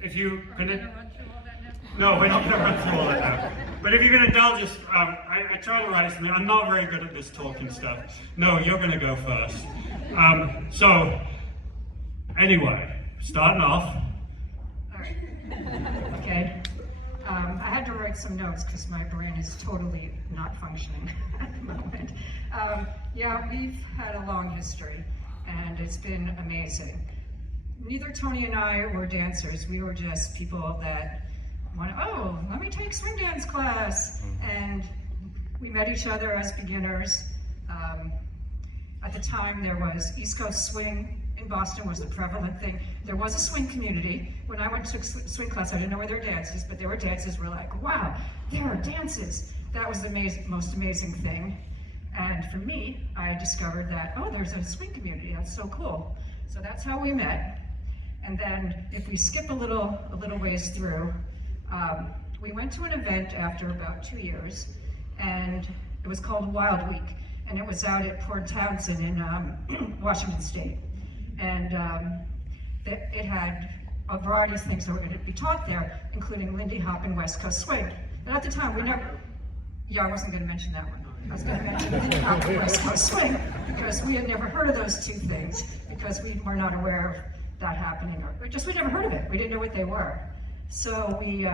if you Are can... we gonna run through all that now? No, we're not going to run through all of that. But if you can indulge us, I try to write something. I'm not very good at this talking stuff. No, you're going to go first. So, anyway, starting off. All right. Okay. I had to write some notes because my brain is totally not functioning at the moment. Yeah, we've had a long history, and it's been amazing. Neither Tony and I were dancers. We were just people that wanted, oh, let me take swing dance class. And we met each other as beginners. At the time, there was East Coast swing in Boston was a prevalent thing. There was a swing community. When I went to swing class, I didn't know where there were dances, but there were dances. We're like, wow, there are dances. That was the most amazing thing. And for me, I discovered that, oh, there's a swing community. That's so cool. So that's how we met. And then if we skip a little ways through, we went to an event after about 2 years, and it was called Wild Week, and it was out at Port Townsend in Washington State. And it had a variety of things that were going to be taught there, including Lindy Hop and West Coast Swing. And at the time, we never, yeah, I wasn't going to mention that one. I was going to mention Lindy Hop and West Coast Swing, because we had never heard of those two things, because we were not aware of that happening, or just we never heard of it. We didn't know what they were. So we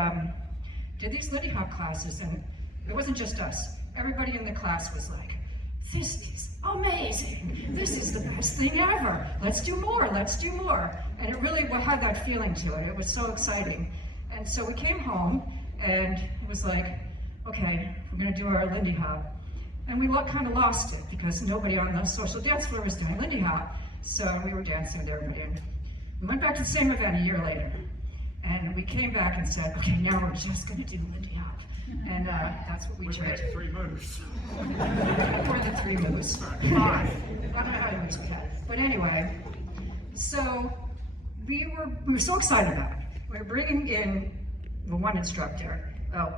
did these Lindy Hop classes, and it wasn't just us. Everybody in the class was like, this is amazing. This is the best thing ever. Let's do more, let's do more. And it really had that feeling to it. It was so exciting. And so we came home, and it was like, okay, we're gonna do our Lindy Hop. And we kind of lost it, because nobody on the social dance floor was doing Lindy Hop. So we were dancing with everybody. And we went back to the same event a year later, and we came back and said, okay, now we're just going to do Lindy Hop. And that's what we did. We went 3 moves. More than 3 moves. 5. I don't know how many moves we had. But anyway, so we were so excited about it. We were bringing in the one instructor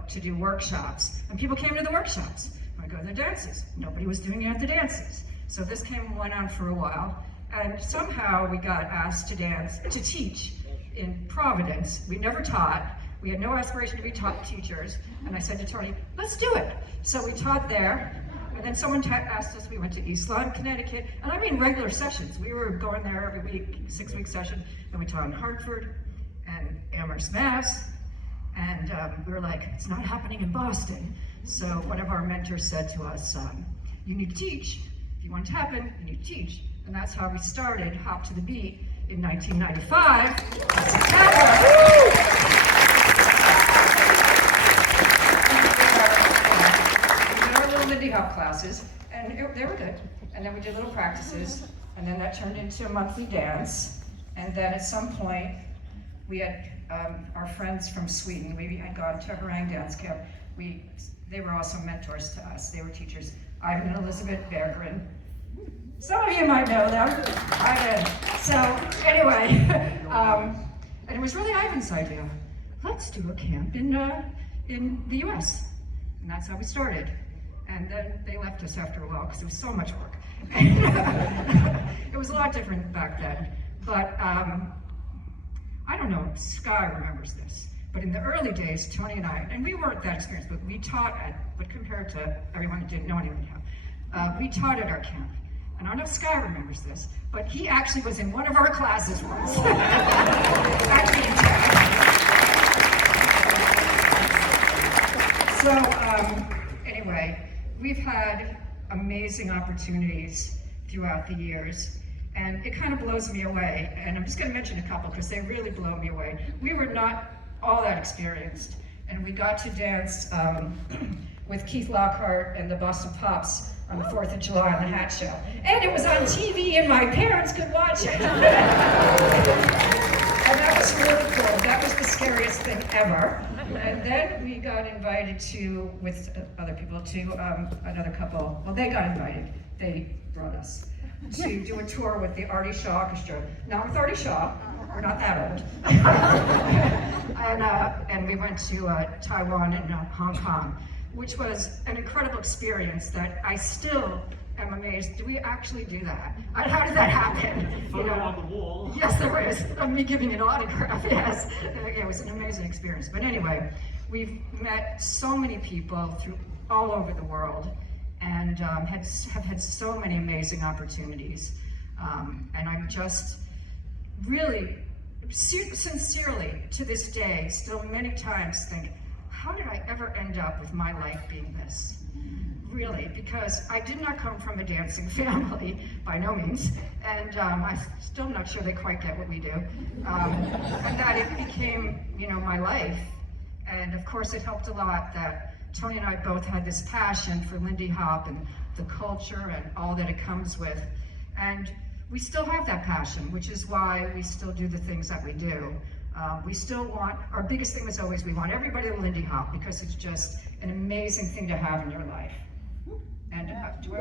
to do workshops, and people came to the workshops. I go to the dances. Nobody was doing it at the dances. So this went on for a while. And somehow we got asked to teach in Providence. We never taught. We had no aspiration to be teachers. And I said to Tony, let's do it. So we taught there. And then someone asked us, we went to East Lyme, Connecticut. And I mean regular sessions. We were going there every week, 6-week session. And we taught in Hartford and Amherst, Mass. And we were like, it's not happening in Boston. So one of our mentors said to us, you need to teach. If you want it to happen, you need to teach. And that's how we started Hop to the Beat in 1995. We did our little Lindy Hop classes, and they were good. And then we did little practices, and then that turned into a monthly dance. And then at some point, we had our friends from Sweden. We had gone to Harang Dance Camp. They were also mentors to us. They were teachers. Ivan and Elizabeth Berggren. Some of you might know them. I did. So anyway, and it was really Ivan's idea. Let's do a camp in the U.S. And that's how we started. And then they left us after a while because it was so much work. It was a lot different back then. But I don't know, Sky remembers this. But in the early days, Tony and I, and we weren't that experienced, but we taught but compared to everyone who didn't know anything, we taught at our camp. And I don't know if Sky remembers this, but he actually was in one of our classes once. So anyway, we've had amazing opportunities throughout the years, and it kind of blows me away. And I'm just going to mention a couple because they really blow me away. We were not all that experienced, and we got to dance with Keith Lockhart and the Boston Pops on the 4th of July on the Hat Show. And it was on TV and my parents could watch it. And that was really cool. That was the scariest thing ever. And then we got invited to, with other people, to another couple. Well, they got invited. They brought us to do a tour with the Artie Shaw Orchestra. Not with Artie Shaw. We're not that old. And we went to Taiwan and Hong Kong, which was an incredible experience that I still am amazed. Do we actually do that? How did that happen? Photo on the wall. Yes, there was. Of me giving an autograph, yes. It was an amazing experience. But anyway, we've met so many people all over the world, and have had so many amazing opportunities. And I'm just really, sincerely, to this day, still many times think, how did I ever end up with my life being this? Really, because I did not come from a dancing family, by no means, and I'm still not sure they quite get what we do, and that it became, my life. And of course it helped a lot that Tony and I both had this passion for Lindy Hop and the culture and all that it comes with. And we still have that passion, which is why we still do the things that we do. We still want, our biggest thing was always, we want everybody to Lindy Hop because it's just an amazing thing to have in your life. And do I